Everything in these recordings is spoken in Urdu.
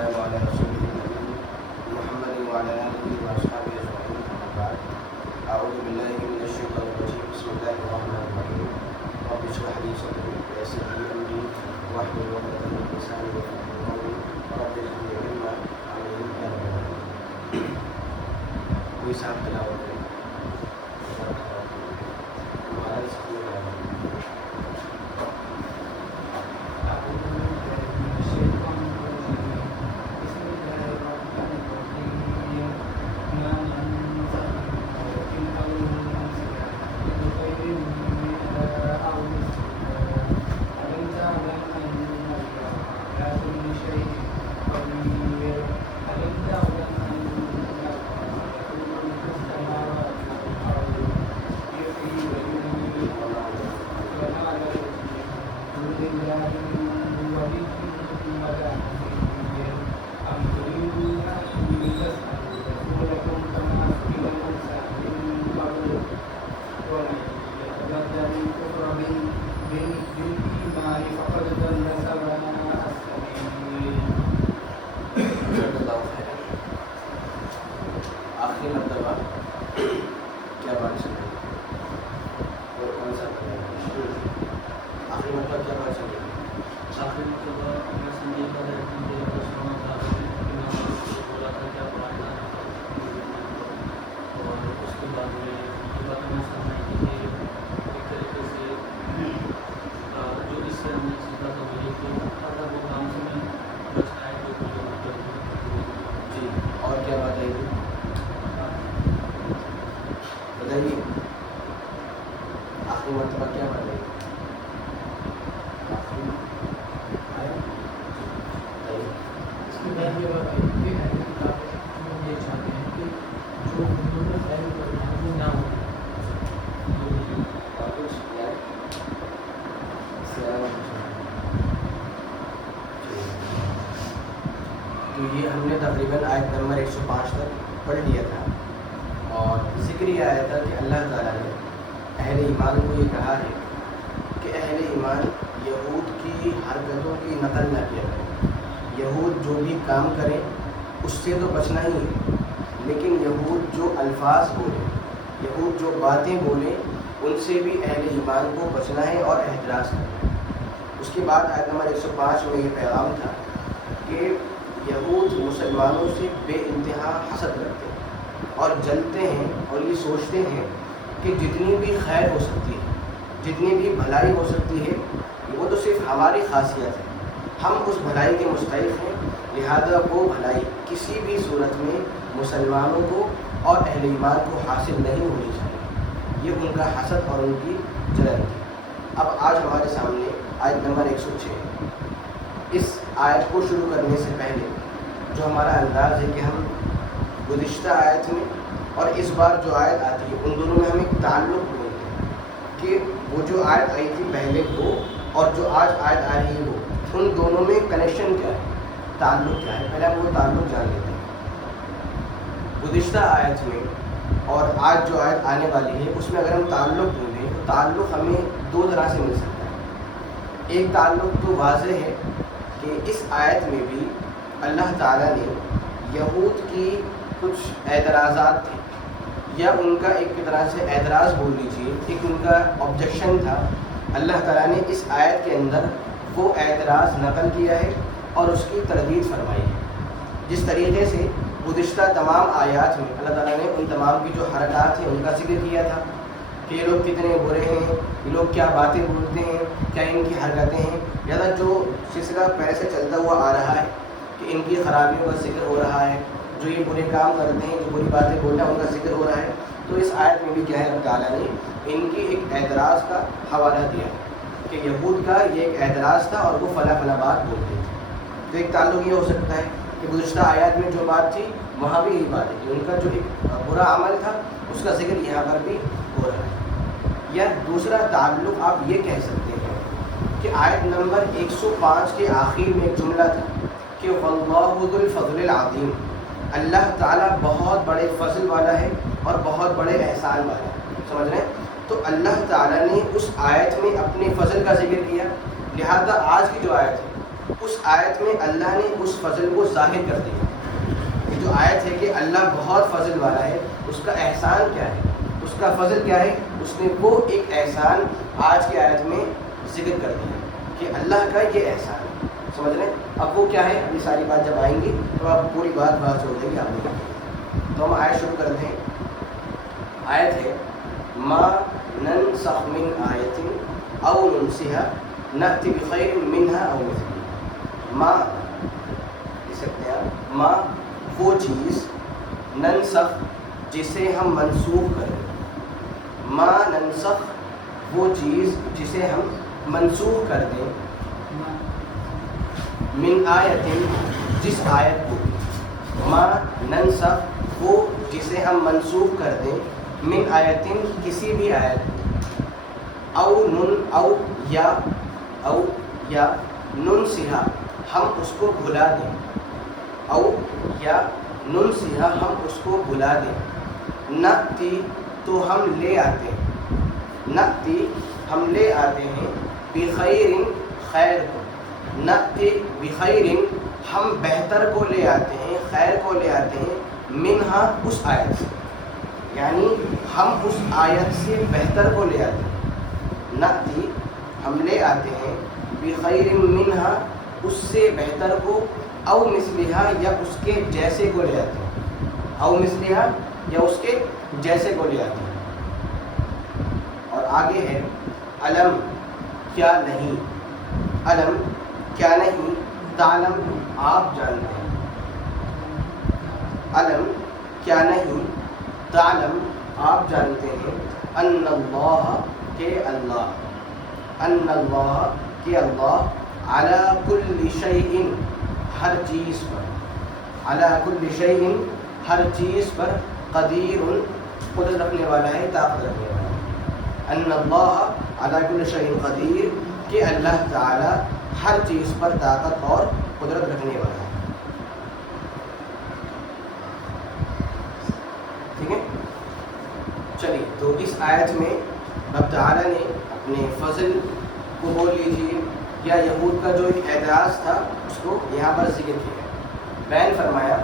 والسلام على رسوله الأمين محمد وعلى آله وأصحابه أجمعين أما بعد أعوذ بالله من الشيطان الرجيم بسم الله الرحمن الرحيم رب اشرح لي صدري ويسر لي أمري واحلل عقدة من لساني يفقهوا قولي رب اجعلني علما علمني يا رب العالمين. کوئی صاحب تلاوت کریں ہمارا اسکول آخری مرتبہ کیا بات چل رہی ہے اور کون سا آخری مرتبہ کیا بات چل رہی ہے؟ آخری مرتبہ میں سنجے کا سنا تھا بولا تھا کیا پڑھانا اور اس کے بعد میں سمجھا کہ ایک طریقے سے جو اس سے ہم نے سیکھا تھا وہ یہ کہ اگر وہ کام سے میں بچنا ہے تو جی اور کیا بات ہے بتائیے آخری مرتبہ کیا بات ہے اس کے بعد یہ بات یہ ہے کہ ہم یہ چاہتے ہیں کہ جو اردو میں فیل کرنا ہے وہ نہ ہو. تو یہ ہم نے تقریباً آیت نمبر 105 تک پڑھ لیا تھا اور ذکر یہ آیا تھا کہ اللہ تعالیٰ نے اہل ایمان کو یہ کہا ہے کہ اہل ایمان یہود کی حرکتوں کی نقل نہ کیا کریں. یہود جو بھی کام کریں اس سے تو بچنا ہی ہے، لیکن یہود جو الفاظ بولیں، یہود جو باتیں بولیں، ان سے بھی اہل ایمان کو بچنا ہے اور احتراز کرنا ہے. اس کے بعد آیت نمبر 105 میں یہ پیغام تھا کہ یہود مسلمانوں سے بے انتہا حسد کرتے ہیں اور جلتے ہیں اور یہ سوچتے ہیں کہ جتنی بھی خیر ہو سکتی ہے، جتنی بھی بھلائی ہو سکتی ہے، وہ تو صرف ہماری خاصیت ہے، ہم اس بھلائی کے مستحق ہیں، لہذا وہ بھلائی کسی بھی صورت میں مسلمانوں کو اور اہل ایمان کو حاصل نہیں ہونی چاہیے. یہ ان کا حسد اور ان کی جلن تھی. اب آج ہمارے سامنے آیت نمبر 106. اس آیت کو شروع کرنے سے پہلے جو ہمارا انداز ہے کہ ہم گزشتہ آیت میں اور اس بار جو آیت آتی ہے ان دونوں میں ہم ایک تعلق ڈھونڈتے ہیں کہ وہ جو آیت آئی تھی پہلے وہ اور جو آج آیت آ رہی ہے وہ، ان دونوں میں کنیکشن کیا ہے، تعلق کیا ہے. پہلے ہم وہ تعلق جان لیتے ہیں. گزشتہ آیت میں اور آج جو آیت آنے والی ہے اس میں اگر ہم تعلق ڈھونڈیں تو تعلق ہمیں دو طرح سے مل سکتا ہے. ایک تعلق تو واضح ہے کہ اس آیت میں بھی اللہ تعالیٰ نے یہود کی کچھ اعتراضات تھے یا ان کا ایک طرح سے اعتراض بول لیجیے، ایک ان کا آبجیکشن تھا. اللہ تعالیٰ نے اس آیت کے اندر وہ اعتراض نقل کیا ہے اور اس کی تردید فرمائی ہے. جس طریقے سے گزشتہ تمام آیات میں اللہ تعالیٰ نے ان تمام کی جو حرکات ہیں ان کا ذکر کیا تھا کہ یہ لوگ کتنے برے ہیں، یہ لوگ کیا باتیں بولتے ہیں، کیا ان کی حرکتیں ہیں. لہٰذا جو سلسلہ پہلے سے چلتا ہوا آ رہا ہے کہ ان کی خرابیوں کا ذکر ہو رہا ہے، جو یہ برے کام کرتے ہیں، جو بری باتیں بولتے ہیں ان کا ذکر ہو رہا ہے. تو اس آیت میں بھی کیا ہے اللہ تعالیٰ نے ان کی ایک اعتراض کا حوالہ دیا کہ یہود کا یہ ایک اعتراض تھا اور وہ فلاں فلاں بات بولتے تھے. تو ایک تعلق یہ ہو سکتا ہے کہ گزشتہ آیات میں جو بات تھی وہاں بھی یہی بات ہے کہ ان کا جو ایک برا عمل تھا اس کا ذکر یہاں پر بھی ہو رہا ہے. یا دوسرا تعلق آپ یہ کہہ سکتے ہیں کہ آیت نمبر 105 کے آخر میں ایک جملہ تھا کہ واللہ ذو الفضل العظیم، اللہ تعالیٰ بہت بڑے فضل والا ہے اور بہت بڑے احسان والا ہے. سمجھ رہے ہیں؟ تو اللہ تعالیٰ نے اس آیت میں اپنے فضل کا ذکر کیا، لہذا آج کی جو آیت ہے اس آیت میں اللہ نے اس فضل کو ظاہر کر دیا. یہ جو آیت ہے کہ اللہ بہت فضل والا ہے، اس کا احسان کیا ہے، اس کا فضل کیا ہے، اس نے وہ ایک احسان آج کی آیت میں ذکر کر دیا کہ اللہ کا یہ احسان ہے. سمجھ رہے ہیں؟ اب وہ کیا ہے، ابھی ساری بات جب آئیں گی تو اب پوری بات ہو جائے گی آپ لوگوں کی. تو ہم آیت شروع کرتے ہیں. آیت ہے ما ننسخ من آیت او ننسها نأتی بخیر منها او مثلها. ما لکھ سکتے ہیں ما وہ چیز، ننسخ جسے ہم منسوخ کریں. ما ننسخ وہ چیز جسے ہم منسوخ کر دیں، من آیت جس آیت کو، ما ننسخ وہ جسے ہم منسوخ کر دیں، من آیت کسی بھی آیت کو، او یا ننسہا ہم اس کو بھلا دیں، او یا ننسہا ہم اس کو بھلا دیں. نأتی تو ہم لے آتے ہیں، نأتی ہم لے آتے ہیں، بخیر خیر کو، نأتی بخیر ہم بہتر کو لے آتے ہیں، خیر کو لے آتے ہیں، منہا اس آیت سے، یعنی ہم اس آیت سے بہتر کو لے آتے ہیں. نأتی ہم لے آتے ہیں، بخیر منہا اس سے بہتر کو، او مثلہا یا اس کے جیسے کو لے آتے ہیں، او مثلہا یا اس کے جیسے کو لے آتے ہیں. اور آگے ہے علم کیا نہیں، علم کیا نہیں، تعلم آپ جانتے ہیں، علم کیا نہیں، تعلم آپ جانتے ہیں، ان اللہ کہ اللہ، ان اللہ کہ اللہ، علی کل شیء ہر چیز پر، علی کل شیء ہر چیز پر، قدیر قدرت رکھنے والا ہے، طاقت رکھنے والا ہے. ان اللہ علی کل شیء قدیر کہ اللہ تعالی ہر چیز پر طاقت اور قدرت رکھنے والا ہے. ٹھیک ہے، چلیے. تو اس آیت میں رب تعالی نے اپنے فضل کو بول لیجیے یا یہود کا جو ایک اعتراض تھا اس کو یہاں پر ذکر کیا، بیان فرمایا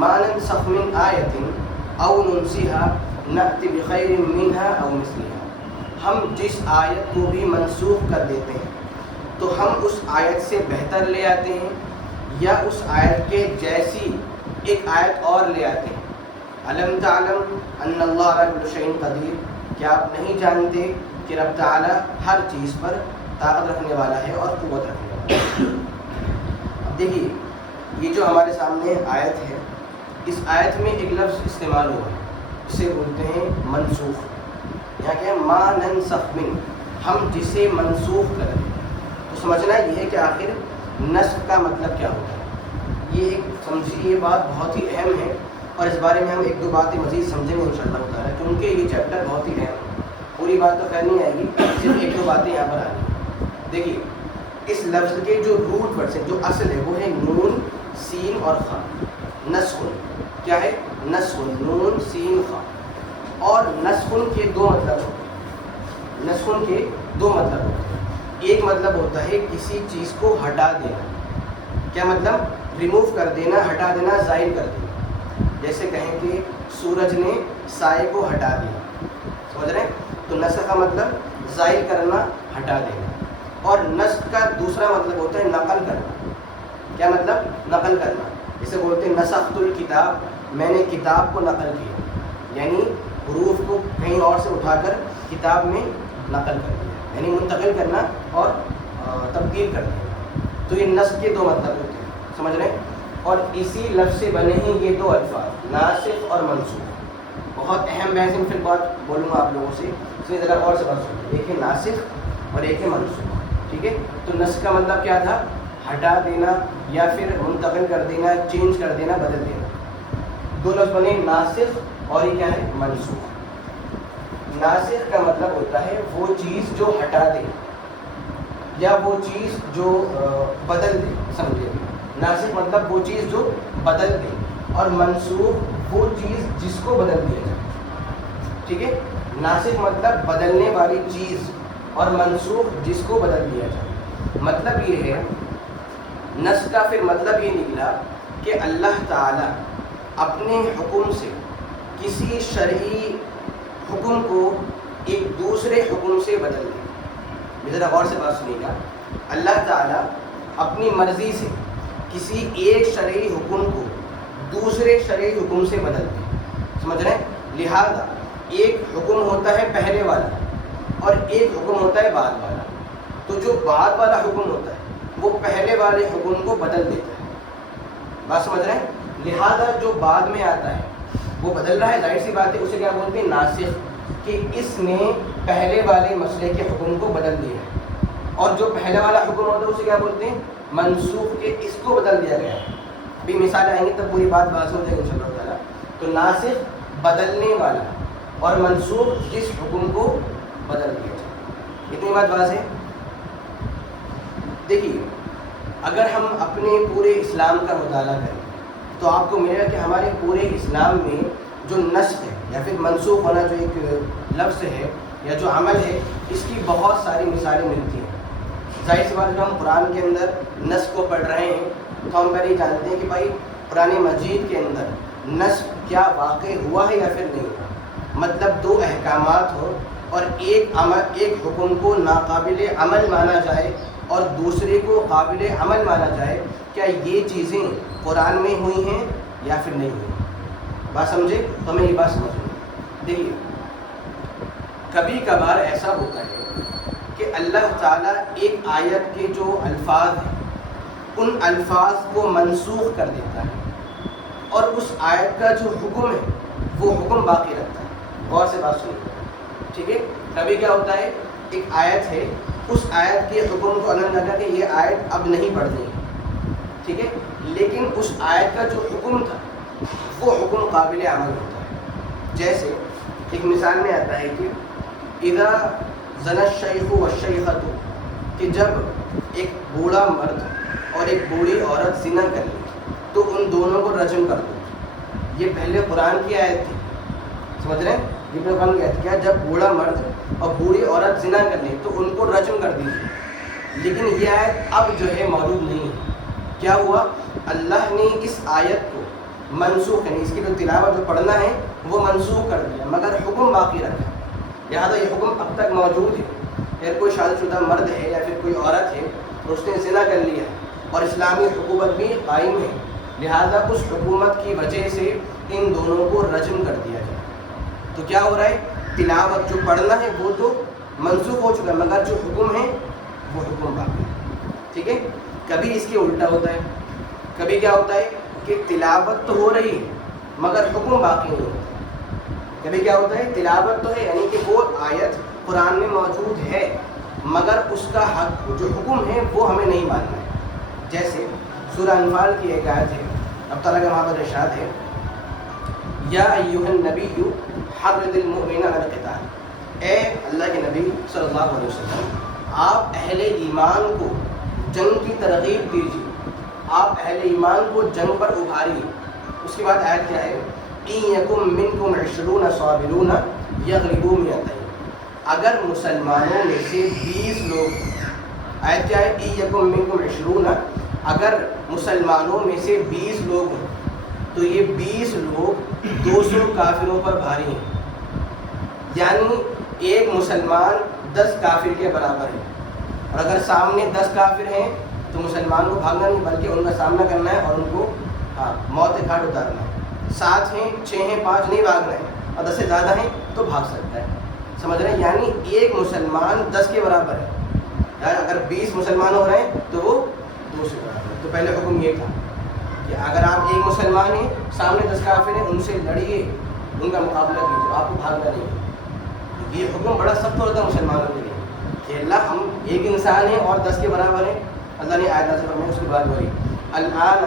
ما ننسخ من آیت او ننسها نأتی بخیر منها او مثلها. ہم جس آیت کو بھی منسوخ کر دیتے ہیں تو ہم اس آیت سے بہتر لے آتے ہیں یا اس آیت کے جیسی ایک آیت اور لے آتے ہیں. علم تعلم ان اللہ علی کل شیء قدیر، کیا آپ نہیں جانتے کہ رب تعالی ہر چیز پر طاقت رکھنے والا ہے اور قوت رکھنے والا ہے. اب دیکھیے یہ جو ہمارے سامنے آیت ہے، اس آیت میں ایک لفظ استعمال ہوا ہے جسے بولتے ہیں منسوخ. یہاں کیا ہے، ما ننسخ من، ہم جسے منسوخ کریں. تو سمجھنا یہ ہے کہ آخر نسخ کا مطلب کیا ہوتا ہے. یہ ایک سمجھیے، یہ بات بہت ہی اہم ہے اور اس بارے میں ہم ایک دو باتیں مزید سمجھیں گے انشاءاللہ تعالیٰ، کیونکہ یہ چیپٹر بہت ہی اہم ہے. پوری بات تو خیر نہیں آئے گی، صرف ایک دو باتیں یہاں پر آئیں گی. دیکھیے اس لفظ کے جو روٹ ورڈز ہیں، جو اصل ہے، وہ ہے نون سین اور خا. نسخ کیا ہے، نسخ نون سین خا. اور نسخ کے دو مطلب ہوتے ہیں، نسخ کے دو مطلب ہوتے ہیں. ایک مطلب ہوتا ہے کسی چیز کو ہٹا دینا. کیا مطلب؟ ریموو کر دینا، ہٹا دینا، زائل کر دینا. جیسے کہیں کہ سورج نے سائے کو ہٹا دیا، سمجھ رہے ہیں؟ تو نسخ کا مطلب زائل کرنا، ہٹا دینا. اور نسخ کا دوسرا مطلب ہوتا ہے نقل کرنا. کیا مطلب؟ نقل کرنا. جسے بولتے ہیں نسخت الکتاب، میں نے کتاب کو نقل کیا، یعنی حروف کو کہیں اور سے اٹھا کر کتاب میں نقل کر دیا، یعنی منتقل کرنا اور تبدیل کر دیا. تو یہ نسخ کے دو مطلب ہوتے ہیں، سمجھ رہے ہیں؟ اور اسی لفظ سے بنے ہیں یہ دو الفاظ، ناسخ اور منسوخ. بہت اہم بحث ان پھر بات بولوں گا آپ لوگوں سے، اس میں ذرا اور سے بات سنیں. ایک ہے ناسخ اور ایک ہے منسوخ. ٹھیک ہے، تو نسخ کا مطلب کیا تھا؟ ہٹا دینا یا پھر منتقل کر دینا، چینج کر دینا، بدل دینا. دو لفظ بنے ناسخ اور یہ کیا ہے؟ منسوخ. ناسخ کا مطلب ہوتا ہے وہ چیز جو ہٹا دے یا وہ چیز جو بدل دے. سمجھے؟ ناسخ مطلب وہ چیز جو بدل دے، اور منسوخ وہ چیز جس کو بدل دیا جائے. ٹھیک ہے، ناسخ مطلب بدلنے والی چیز اور منسوخ جس کو بدل دیا جائے. مطلب یہ ہے نسخ کا پھر مطلب یہ نکلا کہ اللہ تعالیٰ اپنے حکم سے کسی شرعی حکم کو ایک دوسرے حکم سے بدل دے. ذرا غور سے بات سنیے گا. اللہ تعالیٰ اپنی مرضی سے کسی ایک شرعی حکم کو دوسرے شرعی حکم سے بدل دے. سمجھ رہے ہیں؟ لہذا ایک حکم ہوتا ہے پہلے والا اور ایک حکم ہوتا ہے بعد والا. تو جو بعد والا حکم ہوتا ہے وہ پہلے والے حکم کو بدل دیتا ہے. بات سمجھ رہے ہیں؟ لہذا جو بعد میں آتا ہے وہ بدل رہا ہے، ظاہر سی بات ہے اسے کیا بولتے ہیں؟ ناسخ، کہ اس نے پہلے والے مسئلے کے حکم کو بدل دیا ہے. اور جو پہلے والا حکم ہوتا ہے اسے کیا بولتے ہیں؟ منسوخ، کہ اس کو بدل دیا گیا ہے. ابھی مثال آئیں گے تب پوری بات واضح ہو جائے گی انشاءاللہ تعالیٰ. تو ناسخ بدلنے والا اور منسوخ جس حکم کو بدل دیا جائے. اتنی بات واضح ہے. دیکھیے اگر ہم اپنے پورے اسلام کا مطالعہ کریں تو آپ کو ملے گا کہ ہمارے پورے اسلام میں جو نسخ ہے یا پھر منسوخ ہونا جو ایک لفظ ہے یا جو عمل ہے، اس کی بہت ساری مثالیں ملتی ہیں. ظاہر سی بات ہے ہم قرآن کے اندر نسخ کو پڑھ رہے ہیں تو ہم پہلے جانتے ہیں کہ بھائی قرآن مجید کے اندر نسخ کیا واقع ہوا ہے یا پھر نہیں ہوا. مطلب دو احکامات ہو اور ایک حکم کو ناقابل عمل مانا جائے اور دوسرے کو قابل عمل مانا جائے. کیا یہ چیزیں قرآن میں ہوئی ہیں یا پھر نہیں ہوئی؟ بات سمجھے؟ تو ہمیں یہ بات سمجھیں. دیکھیے کبھی کبھار ایسا ہوتا ہے کہ اللہ تعالیٰ ایک آیت کے جو الفاظ ہیں ان الفاظ کو منسوخ کر دیتا ہے اور اس آیت کا جو حکم ہے وہ حکم باقی رکھتا ہے. غور سے بات سنیے. ٹھیک ہے؟ کبھی کیا ہوتا ہے ایک آیت ہے، اس آیت کے حکم کو اللہ نے کہا کہ یہ آیت اب نہیں پڑھنی ہے. ٹھیک ہے؟ لیکن اس آیت کا جو حکم تھا وہ حکم قابل عمل ہوتا ہے. جیسے ایک مثال میں آتا ہے کہ اذا زنى الشیخ والشیخۃ، کہ جب ایک بوڑھا مرد اور ایک بوڑھی عورت زنا کر لے تو ان دونوں کو رجم کر دو. یہ پہلے قرآن کی آیت تھی. سمجھ رہے ہیں؟ یہ پہلے قرآن کی آیت کیا جب بوڑھا مرد اور بوڑھی عورت زنا کر لے تو ان کو رجم کر دیجیے. لیکن یہ آیت اب جو ہے موجود نہیں ہے. کیا ہوا؟ اللہ نے اس آیت کو منسوخ، یعنی اس کی جو تلاوت جو پڑھنا ہے وہ منسوخ کر دیا مگر حکم باقی رکھا. لہٰذا یہ حکم اب تک موجود ہے. اگر کوئی شادی شدہ مرد ہے یا پھر کوئی عورت ہے اور اس نے زنا کر لیا اور اسلامی حکومت بھی قائم ہے، لہٰذا اس حکومت کی وجہ سے ان دونوں کو رجم کر دیا جائے. تو کیا ہو رہا ہے؟ تلاوت جو پڑھنا ہے وہ تو منسوخ ہو چکا ہے مگر جو حکم ہے وہ حکم باقی ہے. ٹھیک ہے؟ کبھی اس کے الٹا ہوتا ہے. کبھی کیا ہوتا ہے کہ تلاوت تو ہو رہی ہے مگر حکم باقی نہیں ہوتا. کبھی کیا ہوتا ہے تلاوت تو ہے، یعنی کہ وہ آیت قرآن میں موجود ہے مگر اس کا حق جو حکم ہے وہ ہمیں نہیں ماننا ہے. جیسے سورہ انفال کی ایک آیت ہے، اب تعالیٰ کا وہاں پر ارشاد ہے یا ایھا النبی حرض المؤمنین علی القتال. اے اللہ کے نبی صلی اللہ علیہ وسلم، آپ اہل ایمان کو جنگ کی ترغیب دیجیے، آپ اہل ایمان کو جنگ پر ابھاریے. اس کے بعد آیت کیا ہے؟ ان یکم منکم 20 صابرون یغلبوا 200. اگر مسلمانوں میں سے 20 لوگ، آیت کیا ہے؟ ان یکم منکم 20، اگر مسلمانوں میں سے 20 لوگ ہیں تو یہ 20 لوگ 200 کافروں پر بھاری ہیں. یعنی ایک مسلمان 10 کافر کے برابر ہے. اور اگر سامنے 10 کافر ہیں تو مسلمان کو بھاگنا نہیں بلکہ ان کا سامنا کرنا ہے اور ان کو موت کے گھاٹ اتارنا ہے. 7 ہیں، 6 ہیں، 5 نہیں بھاگنا ہے، اور 10 سے زیادہ ہیں تو بھاگ سکتا ہے. سمجھ رہے ہیں؟ یعنی ایک مسلمان 10 کے برابر ہے. یعنی اگر 20 مسلمان ہو رہے ہیں تو وہ 2 سے برابر ہے. تو پہلے حکم یہ تھا کہ اگر آپ ایک مسلمان ہیں، سامنے 10 کافر ہیں، ان سے لڑیے، ان کا مقابلہ کیجیے، آپ کو بھاگنا نہیں. یہ حکم بڑا سخت ہوتا ہے مسلمانوں کے لیے کہ اللہ ہم ایک انسان ہیں اور 10 کے برابر ہیں. اللہ نے آیت نازل فرمائی، اس کے بعد وہی الآن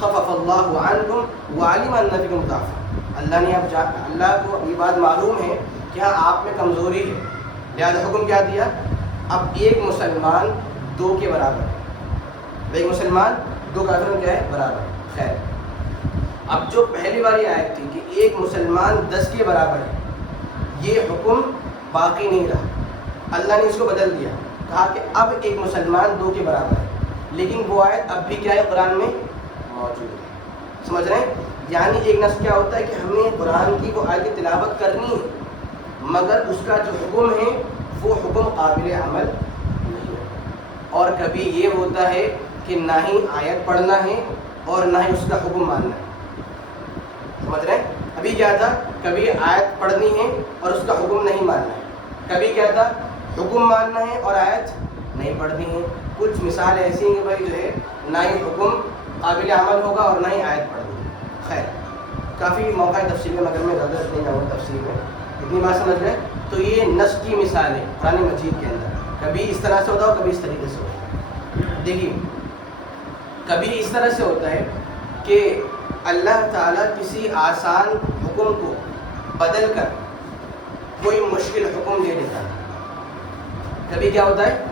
خفف اللہ عنکم وعلم ان فیکم ضعفا. اللہ نے اب اللہ کو یہ بات معلوم ہے کہ ہاں آپ میں کمزوری ہے، لہٰذا حکم کیا دیا؟ اب ایک مسلمان 2 کے برابر ہے. ایک مسلمان 2 کافروں کیا ہے؟ برابر. خیر، اب جو پہلی والی آیت تھی کہ ایک مسلمان 10 کے برابر ہے، یہ حکم باقی نہیں رہا. اللہ نے اس کو بدل دیا، کہا کہ اب ایک مسلمان 2 کے برابر ہے. لیکن وہ آیت اب بھی کیا ہے قرآن میں موجود ہے. سمجھ رہے ہیں؟ یعنی ایک نص کیا ہوتا ہے کہ ہمیں قرآن کی وہ آیت تلاوت کرنی ہے مگر اس کا جو حکم ہے وہ حکم قابل عمل نہیں ہے. اور کبھی یہ ہوتا ہے کہ نہ ہی آیت پڑھنا ہے اور نہ ہی اس کا حکم ماننا ہے. سمجھ رہے ہیں؟ ابھی کیا تھا, کبھی آیت پڑھنی ہے اور اس کا حکم نہیں ماننا ہے, کبھی کیا تھا حکم ماننا ہے اور آیت نہیں پڑھنی ہے. کچھ مثال ایسی ہیں کہ بھائی جو ہے نہ ہی حکم قابل عمل ہوگا اور نہ ہی آیت پڑھنی ہے. خیر کافی موقع ہے تفصیل میں, مگر میں زیادہ نہیں جاؤں گا تفصیل میں, اتنی بات سمجھ رہے. تو یہ نص کی مثال ہے قرآن مجید کے اندر, کبھی اس طرح سے ہوتا ہے کبھی اس طریقے سے ہوتا ہے. دیکھیے کبھی اس طرح سے ہوتا ہے کہ اللہ تعالیٰ کسی آسان حکم کو بدل کر کوئی مشکل حکم دے دیتا ہے. کبھی کیا ہوتا ہے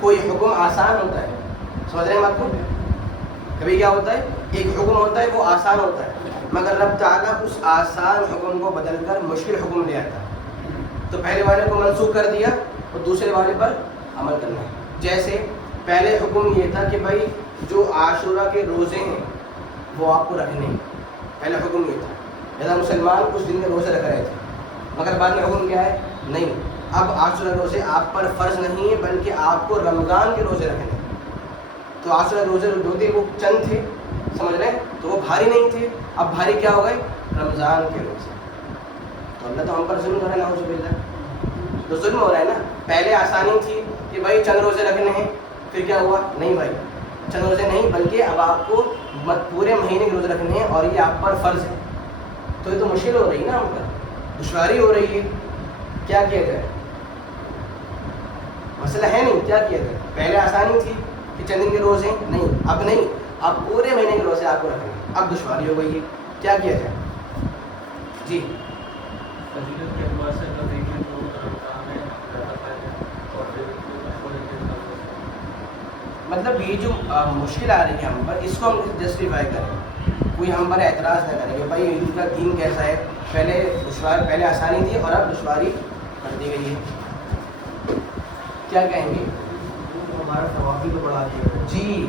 کوئی حکم آسان ہوتا ہے, سمجھ رہے ہیں بات کو, کبھی کیا ہوتا ہے ایک حکم ہوتا ہے وہ آسان ہوتا ہے مگر رب تعالیٰ اس آسان حکم کو بدل کر مشکل حکم دے آتا ہے. تو پہلے والے کو منسوخ کر دیا اور دوسرے والے پر عمل کرنا ہے. جیسے پہلے حکم یہ تھا کہ بھائی جو عاشورہ کے روزے ہیں وہ آپ کو رکھنے ہیں, پہلے حکم یہ تھا. جیسا مسلمان کچھ دن میں روزے رکھ رہے تھے مگر بعد میں حکم کیا ہے, نہیں اب عاشورہ روزے آپ پر فرض نہیں ہے بلکہ آپ کو رمضان کے روزے رکھنے ہیں. تو عاشورہ روزے جو تھے وہ چند تھے, سمجھ رہے ہیں, تو وہ بھاری نہیں تھے. اب بھاری کیا ہو گئے, رمضان کے روزے. تو اللہ تو ہم پر ظلم ہو رہا ہے, نعوذ باللہ, تو ظلم ہو رہا ہے نا. پہلے آسانی تھی کہ بھائی چند روزے رکھنے ہیں, پھر کیا ہوا, نہیں بھائی چند روزے نہیں بلکہ اب آپ کو پورے مہینے کے روزے رکھنے ہیں اور یہ آپ پر فرض ہے. تو یہ تو مشکل ہو رہی ہے نا, ہم پر دشواری ہو رہی ہے. کیا کیا جائے, مسئلہ ہے نہیں, کیا کیا جائے. پہلے آسانی تھی کہ چند دن کے روزے, نہیں اب نہیں, اب پورے مہینے کے روزے آپ کو رکھنے ہیں. اب دشواری ہو گئی ہے, کیا کیا جائے. جی فضیلت کے اعتبار سے اگر دیکھیں تو رمضان میں زیادہ فائدہ اور مطلب یہ جو مشکل آ رہی ہے ہم پر, اس کو ہم جسٹیفائی کریں, کوئی ہم پر اعتراض نہ کریں کہ بھائی ان کا دین کیسا ہے, پہلے آسانی تھی اور اب دشواری کر دی گئی ہے. کیا کہیں گے, ہمارا ثواب بھی تو بڑھا دیا. جی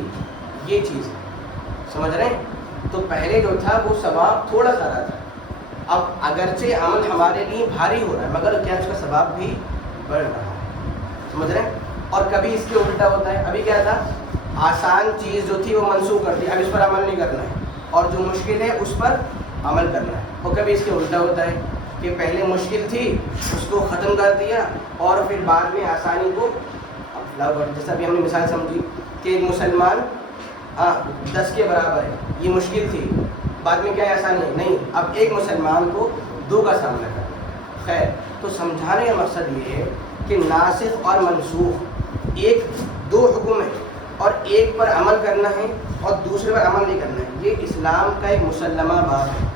یہ چیز ہے, سمجھ رہے ہیں. تو پہلے جو تھا وہ ثواب تھوڑا سا رہا تھا, اب اگرچہ عمل ہمارے لیے بھاری ہو رہا ہے مگر کیا اس کا ثواب بھی بڑھ رہا ہے, سمجھ رہے ہیں. اور کبھی اس کے الٹا ہوتا ہے, ابھی کیا تھا آسان چیز جو تھی وہ منسوخ کر دی, اب اس پر عمل نہیں کرنا ہے, اور جو مشکل ہے اس پر عمل کرنا ہے. اور کبھی اس کے الٹا ہوتا ہے کہ پہلے مشکل تھی اس کو ختم کر دیا اور پھر بعد میں آسانی کو جیسا ابھی ہم نے مثال سمجھی کہ ایک مسلمان 10 کے برابر ہے, یہ مشکل تھی, بعد میں کیا آسانی ہے, نہیں اب ایک مسلمان کو 2 کا سامنا کرنا. خیر تو سمجھانے کا مقصد یہ ہے کہ ناسخ اور منسوخ دو حکم ہیں اور ایک پر عمل کرنا ہے اور دوسرے پر عمل نہیں کرنا ہے. یہ اسلام کا ایک مسلمہ بات ہے,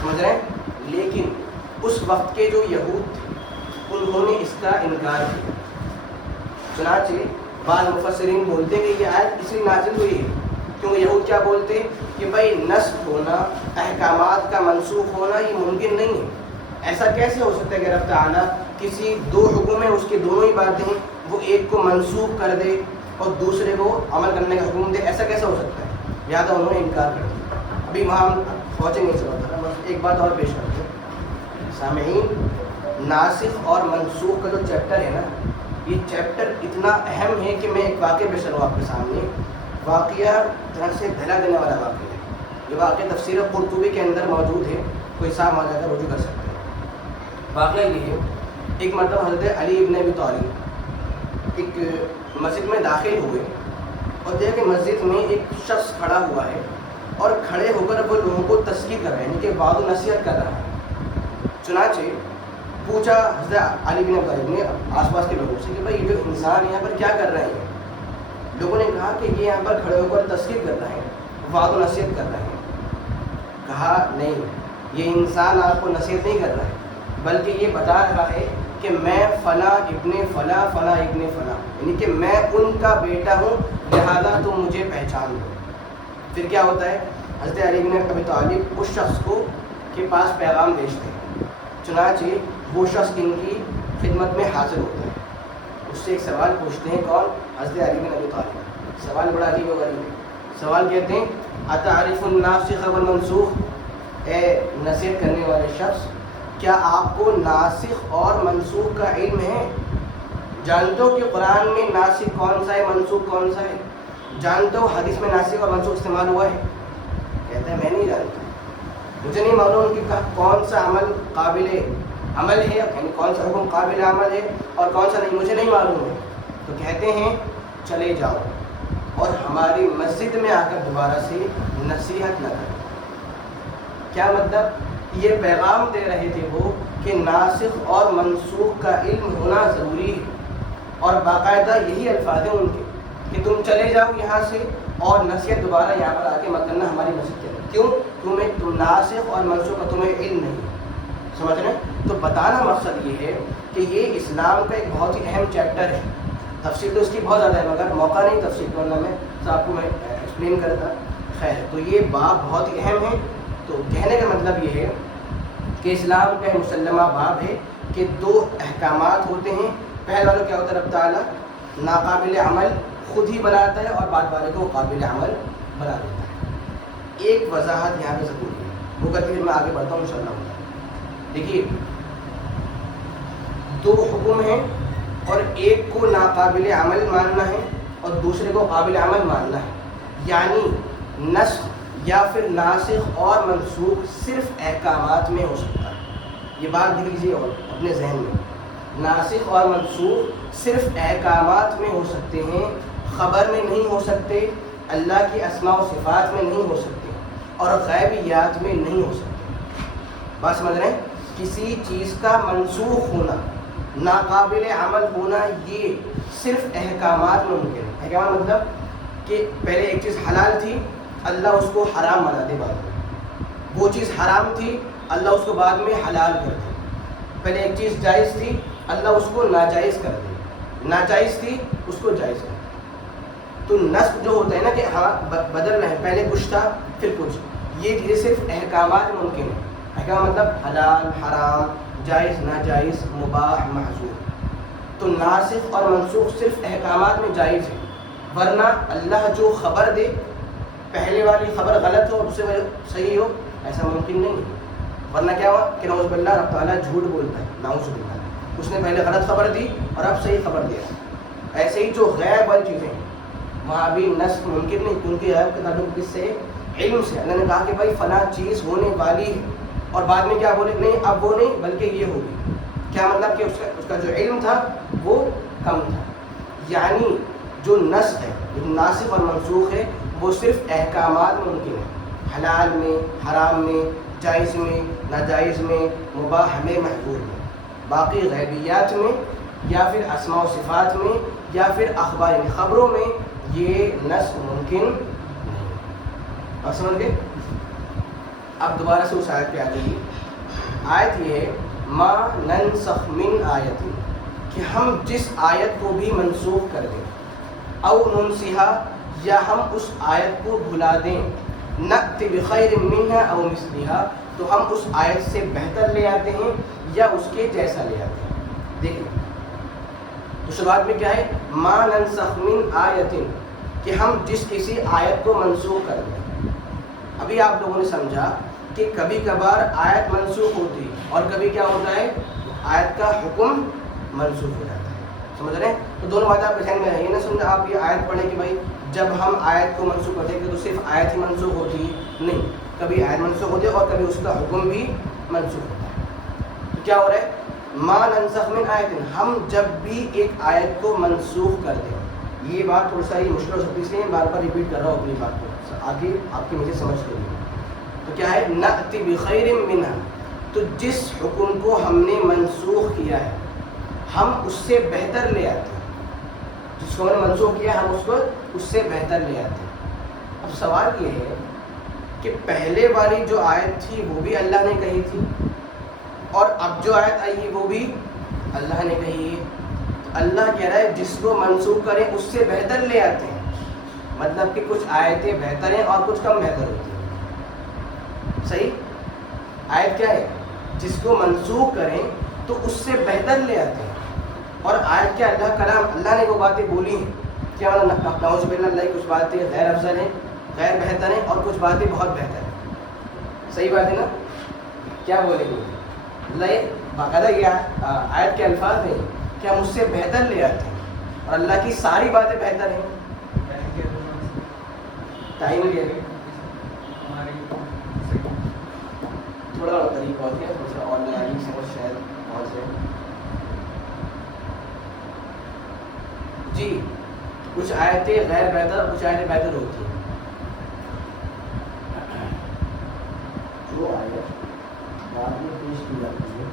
سمجھ رہے ہیں. لیکن اس وقت کے جو یہود تھے انہوں نے اس کا انکار کیا. چنانچہ بعض مفسرین بولتے ہیں کہ یہ آیت اس لیے نازل ہوئی ہے کیونکہ یہود کیا بولتے کہ بھائی نسخ ہونا, احکامات کا منسوخ ہونا یہ ممکن نہیں ہے. ایسا کیسے ہو سکتا ہے کہ رب تعالیٰ کسی 2 حکم ہیں اس کے دونوں ہی باتیں ہیں, وہ ایک کو منسوخ کر دے اور دوسرے کو عمل کرنے کا حکم دے, ایسا کیسے ہو سکتا ہے. لہٰذا انہوں نے انکار کر دیا. ابھی وہاں پہنچیں گے اس وقت, بس ایک بات اور پیش کرتے ہیں سامعین. ناسخ اور منسوخ کا جو چیپٹر ہے نا, یہ چیپٹر اتنا اہم ہے کہ میں ایک واقعہ پیش کروں آپ کے سامنے. واقعہ طرح سے دھلا دینے والا واقعہ ہے. یہ واقعہ تفسیر قرطبی کے اندر موجود ہے, کوئی صاحب آ جا کر رجوع کر سکتے ہیں. واقعہ یہ ہے, ایک مرتبہ حضرت علی ابن ابی طالب ایک مسجد میں داخل ہوئے اور دیکھا کہ مسجد میں ایک شخص کھڑا ہوا ہے اور کھڑے ہو کر وہ لوگوں کو تذکیر کر رہے ہیں, یعنی کہ وعظ و نصیحت کر رہا ہے. چنانچہ پوچھا حضرت علی بن ابی طالب نے آس پاس کے لوگوں سے کہ بھائی یہ جو انسان یہاں پر کیا کر رہے ہیں. لوگوں نے کہا کہ یہ یہاں پر کھڑے ہو کر تذکیر کر رہے ہیں, وعظ و نصیحت کر رہے ہیں. کہا نہیں, یہ انسان آپ کو نصیحت نہیں کر رہا ہے بلکہ یہ بتا رہا ہے کہ میں فلاں ابن فلاں فلاں ابن فلاں, یعنی کہ میں ان کا بیٹا ہوں, لہذا تم مجھے پہچان دو. پھر کیا ہوتا ہے, حضرت علی بن ابی طالب اس شخص کو کے پاس پیغام بھیجتے ہیں. چنانچہ وہ شخص ان کی خدمت میں حاضر ہوتا ہے. اس سے ایک سوال پوچھتے ہیں, کون, حضرت علی بن ابی طالب. سوال بڑا عجیب و غریب ہے. سوال کہتے ہیں اتعرف الناسخ والمنسوخ، اے نصیحت کرنے والے شخص کیا آپ کو ناسخ اور منسوخ کا علم ہے؟ جانتے ہو کہ قرآن میں ناسخ کون سا ہے، منسوخ کون سا ہے؟ جانتے ہو حدیث میں ناسخ اور منسوخ استعمال ہوا ہے؟ کہتا ہے میں نہیں جانتا، مجھے نہیں معلوم کہ کون سا عمل قابل عمل ہے، یعنی کون سا حکم قابل عمل ہے اور کون سا نہیں، مجھے نہیں معلوم ہے. تو کہتے ہیں چلے جاؤ اور ہماری مسجد میں آ کر دوبارہ سے نصیحت نہ کرو. کیا مطلب؟ یہ پیغام دے رہے تھے وہ کہ ناسخ اور منسوخ کا علم ہونا ضروری ہے، اور باقاعدہ یہی الفاظ ہیں ان کے کہ تم چلے جاؤ یہاں سے اور نصیحت دوبارہ یہاں پر آ کے مت کرنا ہماری مسجد کے اندر. کیوں؟ تم ناسخ اور منسوخ کا تمہیں علم نہیں. سمجھ رہے ہیں؟ تو بتانا مقصد یہ ہے کہ یہ اسلام کا ایک بہت ہی اہم چیپٹر ہے. تفصیل تو اس کی بہت زیادہ ہے مگر موقع نہیں تفصیل کرنا میں آپ کو میں ایکسپلین کرتا. خیر، تو یہ باب بہت ہی اہم ہے. تو کہنے کا مطلب یہ ہے کہ اسلام کا مسلمہ باب ہے کہ دو احکامات ہوتے ہیں. پہلا والا کیا ہوتا ہے؟ رب تعالیٰ ناقابل عمل خود ہی بناتا ہے اور بعد والے کو قابل عمل بنا دیتا ہے. ایک وضاحت یہاں پہ ضروری ہے، وہ کر کے میں آگے بڑھتا ہوں انشاءاللہ. دیکھیے دو حکم ہیں اور ایک کو ناقابل عمل ماننا ہے اور دوسرے کو قابل عمل ماننا ہے. یعنی نسخ یا پھر ناسخ اور منسوخ صرف احکامات میں ہو سکتا ہے. یہ بات دیکھ لیجیے اور اپنے ذہن میں، ناسخ اور منسوخ صرف احکامات میں ہو سکتے ہیں، خبر میں نہیں ہو سکتے، اللہ کی اسماء و صفات میں نہیں ہو سکتے اور غیبیات میں نہیں ہو سکتے. بات سمجھ رہے ہیں؟ کسی چیز کا منسوخ ہونا، ناقابل عمل ہونا، یہ صرف احکامات میں ممکن ہے. احکامات مطلب کہ پہلے ایک چیز حلال تھی، اللہ اس کو حرام بنا دے بعد میں. وہ چیز حرام تھی، اللہ اس کو بعد میں حلال کر دے. پہلے ایک چیز جائز تھی، اللہ اس کو ناجائز کر دے. ناجائز تھی، اس کو جائز کر دے. تو نسخ جو ہوتا ہے نا کہ ہاں بدلنا ہے، پہلے کچھ تھا پھر کچھ، یہ چیزیں صرف احکامات میں ممکن ہے. احکام مطلب حلال حرام، جائز ناجائز، مباح محظور. تو ناسخ اور منسوخ صرف احکامات میں جائز ہے، ورنہ اللہ جو خبر دے پہلے والی خبر غلط ہو اور دوسرے والی صحیح ہو، ایسا ممکن نہیں ہے. ورنہ کیا ہوا کہ نعوذ باللہ رب تعالیٰ جھوٹ بولتا ہے، نعوذ باللہ. اس نے پہلے غلط خبر دی اور اب صحیح خبر دیا. ایسے ہی جو غیب والی چیزیں ہیں وہاں بھی نسخ ممکن نہیں، کیونکہ غیب کے تعلق کس سے؟ علم سے. اللہ نے کہا کہ بھائی فلاں چیز ہونے والی ہے اور بعد میں کیا بولے؟ نہیں اب وہ نہیں بلکہ یہ ہوگی. کیا مطلب کہ اس کا جو علم تھا وہ کم تھا. یعنی جو نسخ ہے، جو ناسخ اور منسوخ ہے، وہ صرف احکامات میں ممکن ہے، حلال میں، حرام میں، جائز میں، ناجائز میں، مباح میں، محظور میں. باقی غیبیات میں یا پھر اسماء و صفات میں یا پھر اخبار میں، خبروں میں یہ نسخ ممکن نہیں. آپ سمجھ گئے؟ اب دوبارہ سے اس آیت پہ آ جائیے. آیت یہ ہے ما ننسخ من آیت، کہ ہم جس آیت کو بھی منسوخ کر دیں، او ننسیہا، یا ہم اس آیت کو بھلا دیں، نأتی بخیر منہا او مثلہا، تو ہم اس آیت سے بہتر لے آتے ہیں یا اس کے جیسا لے آتے ہیں. دیکھیں تو شروعات میں کیا ہے؟ ما ننسخ من آیت، کہ ہم جس کسی آیت کو منسوخ کر دیں. ابھی آپ لوگوں نے سمجھا کہ کبھی کبھار آیت منسوخ ہوتی ہے اور کبھی کیا ہوتا ہے؟ آیت کا حکم منسوخ ہو جاتا ہے. سمجھ رہے ہیں؟ تو دونوں باتیں آپ کے ذہن میں ہیں. یہ نہ سمجھا آپ یہ آیت پڑھیں کہ بھائی جب ہم آیت کو منسوخ کرتے ہیں تو صرف آیت ہی منسوخ ہوتی ہے، نہیں، کبھی آیت منسوخ ہوتی ہے اور کبھی اس کا حکم بھی منسوخ ہوتا ہے. تو کیا ہو رہا ہے؟ ما ننسخ من آیت، ہم جب بھی ایک آیت کو منسوخ کر دیں. یہ بات تھوڑا سا مشکل ہو سکتی ہے، اس لیے میں بار بار ریپیٹ کر رہا ہوں اپنی بات کو آگے آپ کی مجھے سمجھ کے لیے. تو کیا ہے؟ نأتی بخیر منہا، تو جس حکم کو ہم نے منسوخ کیا ہے ہم اس سے بہتر لے آتے ہیں. جس کو ہم نے منسوخ کیا ہم اس کو اس سے بہتر لے آتے ہیں. اب سوال یہ ہے کہ پہلے والی جو آیت تھی وہ بھی اللہ نے کہی تھی اور اب جو آیت آئی ہے وہ بھی اللہ نے کہی ہے. اللہ کہہ رہا ہے جس کو منسوخ کریں اس سے بہتر لے آتے ہیں. مطلب کہ کچھ آیتیں بہتر ہیں اور کچھ کم بہتر ہوتی ہیں. صحیح؟ آیت کیا ہے؟ جس کو منسوخ کریں تو اس سے بہتر لے آتے ہیں. اور آیت کیا؟ اللہ کلام، اللہ نے وہ باتیں بولی ہیں کیا مطلب نعوذ باللہ اللہ کی کچھ باتیں غیر افضل ہیں، غیر بہتر ہیں، اور کچھ باتیں بہت بہتر ہیں. صحیح بات ہے نا؟ کیا بولیں گے اللہ باقاعدہ یہ آیت کے الفاظ ہیں کہ ہم اس سے بہتر لے آتے ہیں اور اللہ کی ساری باتیں بہتر ہیں. ٹائم لے گئے تھوڑا قریب پہنچ گیا، تھوڑا سا اور لائننگ سمجھ شاید پہنچ جائے. جی کچھ آیتیں غیر بہتر اور کچھ آیتیں بہتر ہوتی ہیں. جو آیت بعد میں پیش کی جاتی ہے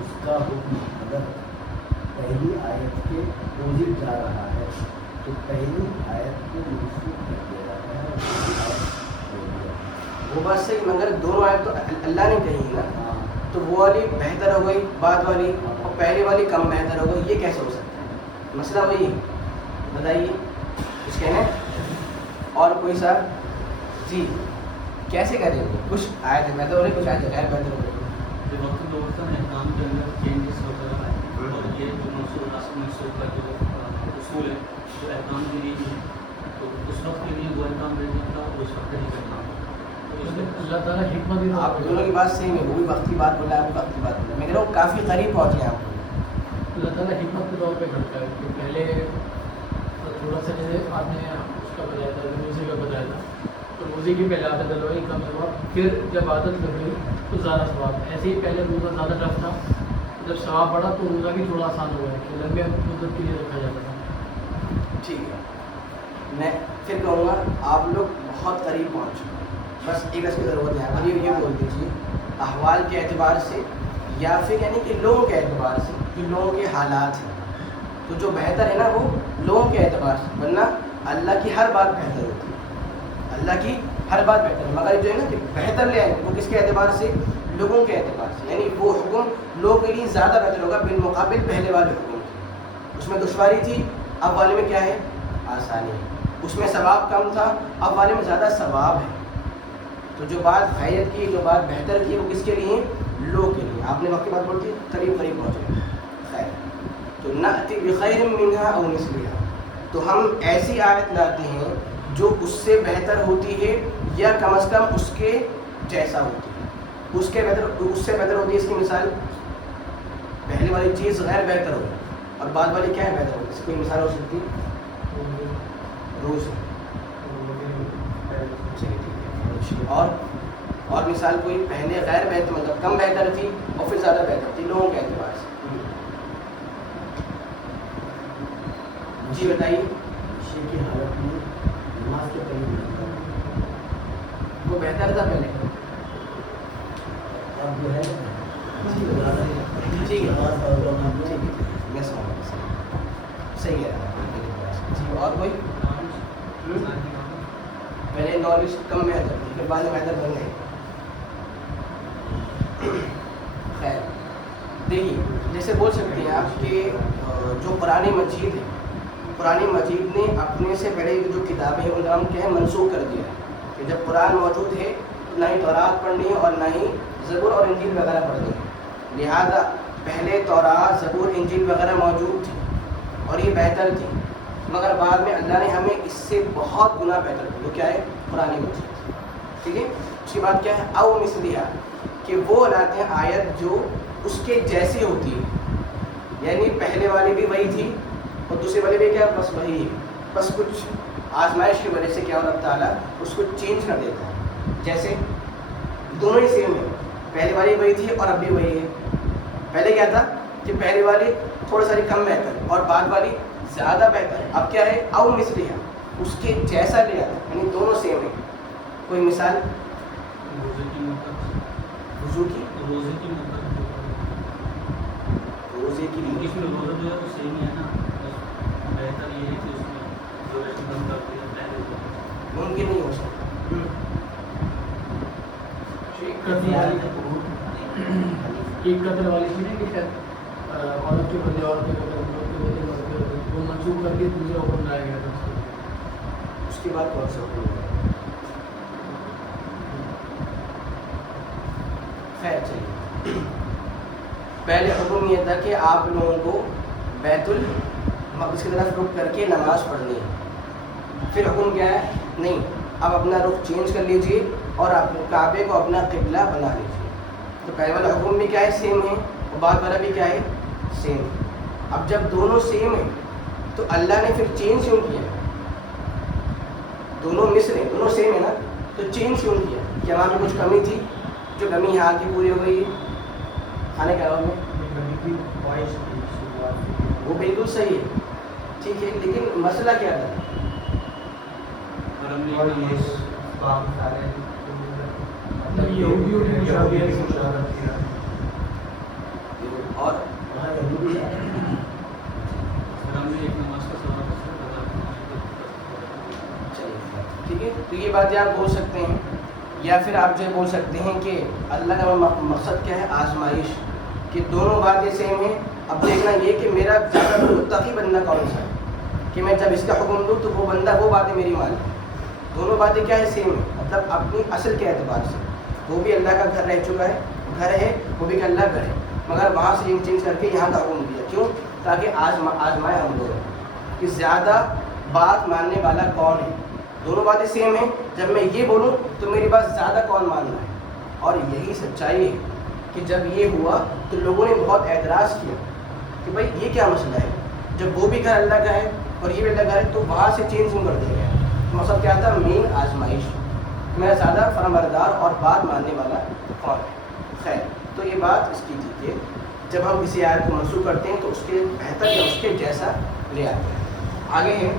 اس کا حکم اگر پہلی آیت کے اپوزٹ جا رہا ہے تو پہلی آیت کو منسوخ کر دیا جاتا ہے اور دوسری آیت چھوڑ دیا جاتا ہے. وہ بات صحیح، مگر دونوں آیت تو اللہ نے کہی نا، ہاں تو وہ والی بہتر ہو گئی بعد والی اور پہلے والی کم بہتر ہو گئی، یہ کیسے ہو سکتا ہے؟ مسئلہ وہی ہے، بتائیے کچھ کہنا ہے؟ اور کوئی صاحب جی کیسے کریں گے؟ کچھ آیتیں بہتر ہو رہی، کچھ آیتیں غیر بہتر ہو رہی. جو وقت بوقتاً احکام کے اندر چینجز وغیرہ آئے ہیں اور یہ جو منسوخ کا جو اصول ہے جو احکام کے لیے ہے تو اس وقت کے لیے وہ احکام رہ جاتا اور اس وقت نہیں کرنا. اللہ تعالیٰ حکمت ہی آپ دونوں کی بات صحیح ہے، وہ بھی وقت کی بات بولا ہے، آپ بھی وقت کی بات بولا ہے. میں کہہ رہا ہوں کافی قریب پہنچ گئے آپ. اللہ تعالیٰ حکمت کے طور پہ کرتا ہے کہ پہلے تھوڑا سا جیسے آپ نے اس کا بتایا تھا روزی کا بتایا تھا تو روزی کی پہلے عادت ڈلوائی کم ثواب، پھر جب عادت لگ گئی تو زیادہ ثواب. ایسے ہی پہلے روزہ زیادہ ٹف تھا، جب ثواب بڑھا تو روزہ بھی تھوڑا آسان ہوا ہے کہ لمبے مدت کے لیے رکھا جاتا تھا. ٹھیک ہے، میں پھر کہوں گا آپ لوگ بہت قریب پہنچ چکے ہیں، بس ایک اس کی ضرورت ہے. اب یہ بول دیجیے احوال کے اعتبار سے یا پھر یعنی کہ لوگوں کے اعتبار سے، کہ لوگوں کے حالات ہیں تو جو بہتر ہے نا وہ لوگوں کے اعتبار سے، ورنہ اللہ کی ہر بات بہتر ہوتی ہے، اللہ کی ہر بات بہتر ہے. مگر جو ہے نا کہ بہتر لے آئیں وہ کس کے اعتبار سے؟ لوگوں کے اعتبار سے، یعنی وہ حکم لوگوں کے لیے زیادہ بہتر ہوگا بالمقابل پہلے والے حکم کے. اس میں دشواری تھی، اب والے میں کیا ہے؟ آسانی ہے. اس میں ثواب کم تھا، اب والے میں زیادہ ثواب ہے. تو جو بات خیر کی، جو بات بہتر کی، وہ کس کے لیے؟ لوگ کے لیے. آپ نے وقت کی بات بولتی قریب قریب پہنچے خیر. تو نأتی بخیر منہا او مثلہا، تو ہم ایسی آیت لاتے ہیں جو اس سے بہتر ہوتی ہے یا کم از کم اس کے جیسا ہوتی ہے. اس سے بہتر ہوتی ہے. اس کی مثال پہلے والی چیز غیر بہتر ہو اور بعد والی کیا ہے؟ بہتر ہو. اس کی کوئی مثال ہو سکتی ہے؟ روز. چلیے ٹھیک ہے. اور مثال کوئی پہلے غیر بہتر مطلب کم بہتر تھی اور پھر زیادہ بہتر تھی لوگوں کے اعتبار سے. جی بتائیے. نشے کی حالت میں نماز کے قریب نہیں جاتا، وہ بہتر تھا پہلے. اب جو ہے ٹھیک ہے نماز کا دوران میں میں سمجھ صحیح ہے. جی اور کوئی؟ پہلے نالج کم بہتر تھی پھر بعد میں بہتر بن گئی. خیر دیکھیے جیسے بول سکتے ہیں آپ کہ جو قرآن مجید ہے، قرآن مجید نے اپنے سے پہلے جو کتابیں ہیں ان کا ہم کیا ہے منسوخ کر دیا ہے کہ جب قرآن موجود ہے تو نہ ہی تورات پڑھنی ہے اور نہ ہی زبور اور انجیل وغیرہ پڑھنی ہے. لہذا پہلے تورات، زبور، انجیل وغیرہ موجود تھی اور یہ بہتر تھی، مگر بعد میں اللہ نے ہمیں اس سے بہت گنا بہتر کیا. وہ کیا ہے؟ قرآن مجید. ٹھیک ہے. اس کی بات کیا ہے؟ او مثلیہ، کہ وہ لاتے ہیں آیت جو اس کے جیسی ہوتی ہے، یعنی پہلے والی بھی وہی تھی اور دوسرے والی بھی کیا بس وہی ہے، بس کچھ آزمائش کی وجہ سے کیا اللہ تعالیٰ اس کو چینج کر دیتا ہے. جیسے دونوں ہی سیم ہے، پہلے والی وہی تھی اور اب بھی وہی ہے. پہلے کیا تھا کہ پہلے والی تھوڑا ساری کم بہتر اور بعد والی زیادہ بہتر. اب کیا ہے؟ او مثلیہ، اس کے جیسا لیا تھا، یعنی دونوں سیم ہے. کوئی مثال؟ روزے کی مدت، وضو کی، روزے کی مدت روزے کی کیونکہ اس میں روزہ جو ہے وہ صحیح نہیں ہے نا. بس بہتر یہ ہے کہ اس میں ڈیوریشن کم کر دیا پہلے سے. ممکن نہیں ہو سکتا. ایک قتل والی تھی نا کہ شاید عورت کے بدلے عورت کے قتل، مرد کے بدلے مرد کے قتل، وہ منسوخ کر کے دوسرا حکم لایا گیا تھا. اس کے بعد کون سا حکم ہے؟ خیر چلیے. پہلے حکم یہ تھا کہ آپ لوگوں کو بیت اب اس کی طرف رخ کر کے نماز پڑھنی ہے. پھر حکم کیا ہے؟ نہیں، اب اپنا رخ چینج کر لیجئے اور آپ کعبے کو اپنا قبلہ بنا لیجئے. تو پہلے والا حکم بھی کیا ہے؟ سیم ہے. اور بعد والا بھی کیا ہے؟ سیم ہے. اب جب دونوں سیم ہیں تو اللہ نے پھر چینج کیوں کیا؟ دونوں مثل ہیں، دونوں سیم ہے نا، تو چینج کیوں کیا؟ کیا وہاں پہ کچھ کمی تھی؟ جو کمی یہاں کی پوری ہو گئی ہے کھانے کے علاوہ میں، وہ بالکل صحیح ہے، ٹھیک ہے. لیکن مسئلہ کیا تھا؟ حرم میں یہودیوں نے مشابہت اور وہاں یہودی ہے. حرم میں ایک نماز کا ثواب چلیے ٹھیک ہے. تو یہ باتیں آپ بول سکتے ہیں، یا پھر آپ جو بول سکتے ہیں کہ اللہ کا مقصد کیا ہے؟ آزمائش، کہ دونوں باتیں سیم ہیں. اب دیکھنا یہ کہ میرا زیادہ متقی بندہ کون سا ہے، کہ میں جب اس کا حکم دوں تو وہ بندہ وہ باتیں میری مانے. دونوں باتیں کیا ہے؟ سیم ہیں. مطلب اپنی اصل کے اعتبار سے وہ بھی اللہ کا گھر رہ چکا ہے، گھر ہے، وہ بھی کہ اللہ گھر ہے، مگر وہاں سے چینج کر کے یہاں کا حکم دیا. کیوں؟ تاکہ آزمائے ہم لوگ کہ زیادہ بات ماننے والا کون ہے. دونوں باتیں سیم ہیں، جب میں یہ بولوں تو میری بات زیادہ کون مان رہا ہے. اور یہی سچائی ہے کہ جب یہ ہوا تو لوگوں نے بہت اعتراض کیا کہ بھائی یہ کیا مسئلہ ہے، جب وہ بھی گھر اللہ کا ہے اور یہ بھی اللہ کا ہے تو وہاں سے چینج کیوں کر دیا گیا. مقصد کیا تھا؟ مین آزمائش، میرا زیادہ فرمانبردار اور بات ماننے والا کون ہے. خیر، تو یہ بات اس کی تھی کہ جب ہم کسی آیت کو منسوخ کرتے ہیں تو اس کے بہتر یا اس کے جیسا لے آتے ہیں. آگے ہے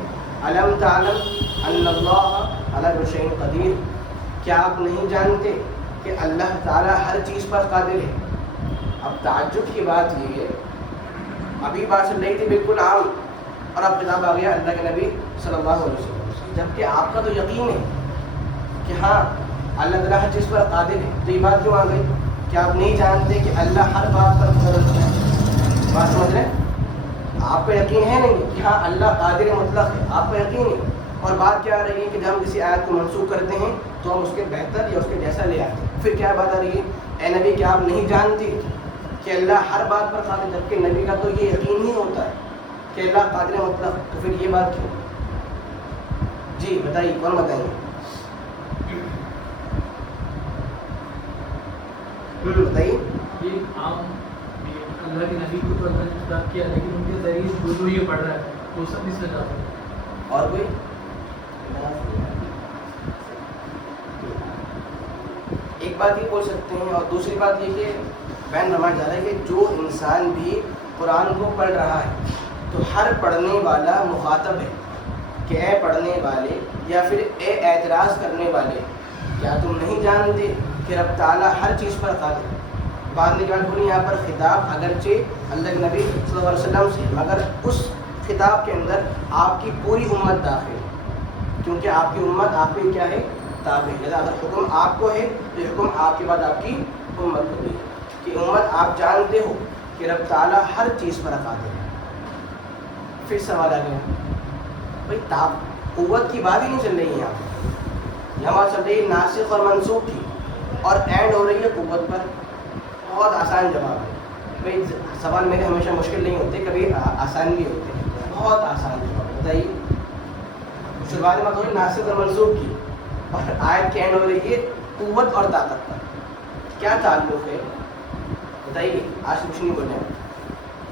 علم تعلم ان اللہ علی کل شیء قدیر، کیا آپ نہیں جانتے کہ اللہ تعالیٰ ہر چیز پر قادر ہے. اب تعجب کی بات یہ ہے، ابھی بات چل رہی تھی بالکل عام، اور اب خطاب آ گیا اللہ کے نبی صلی اللہ علیہ وسلم، جبکہ آپ کا تو یقین ہے کہ ہاں اللہ تعالیٰ ہر چیز پر قادر ہے. تو یہ بات کیوں آ گئی؟ کیا آپ نہیں جانتے کہ اللہ ہر بات پر قدرت ہے؟ بات سمجھ رہے ہیں؟ آپ کا یقین ہے نہیں کہ ہاں اللہ قادر مطلق ہے، آپ کا یقین ہے. اور بات کیا آ رہی ہے کہ جب ہم کسی آیت کو منسوخ کرتے ہیں تو ہم اس کے بہتر یا اس کے جیسا لے آتے ہیں. پھر کیا بات آ رہی ہے؟ اے نبی کیا آپ نہیں جانتے کہ اللہ ہر بات پر قادر، جبکہ نبی کا تو یہ یقین ہی ہوتا ہے کہ اللہ قادر مطلق، تو پھر یہ بات کیوں؟ جی بتائیے، کون بتائیں گے؟ بتائیے. یہ عام اللہ کے نبی کو تو اللہ نے خطاب کیا، لیکن ان کے ذریعے سے جو یہ پڑھ رہا ہے وہ سب اس میں جاتا ہے. اور کوئی؟ ایک بات یہ بول سکتے ہیں، اور دوسری بات یہ کہ بیان فرمایا جا رہا ہے کہ جو انسان بھی قرآن کو پڑھ رہا ہے تو ہر پڑھنے والا مخاطب ہے کہ اے پڑھنے والے یا پھر اے اعتراض کرنے والے، کیا تم نہیں جانتے کہ رب تعالیٰ ہر چیز پر قادر ہے. بعد نکال بولی یہاں پر خطاب اگرچہ اللہ کے نبی صلی اللہ علیہ وسلم سے، مگر اس خطاب کے اندر آپ کی پوری امت داخل ہے، کیونکہ آپ کی امت آپ کی کیا ہے؟ تابع ہے. اگر حکم آپ کو ہے تو حکم آپ کے بعد آپ کی امت کو بھی ہے کہ امت آپ جانتے ہو کہ رب تعالیٰ ہر چیز پر قادر ہے. پھر سوال آ گیا بھائی قوت کی بات ہی نہیں چل رہی ہے یہاں پر، یہاں بات چل رہی ہے ناسخ اور منسوخ کی، اور اینڈ ہو رہی ہے قوت پر. بہت آسان جواب ہے بھائی. سوال میرے ہمیشہ مشکل نہیں ہوتے، کبھی آسان بھی ہوتے ہیں. بہت آسان جواب بتائیے. شروعات میں بات ہو رہی ہے ناسخ اور منسوخ کی، اور آیت کی اینڈ ہو رہی ہے قوت اور طاقت پر. کیا تعلق ہے بتائیے؟ آج کچھ نہیں بولے،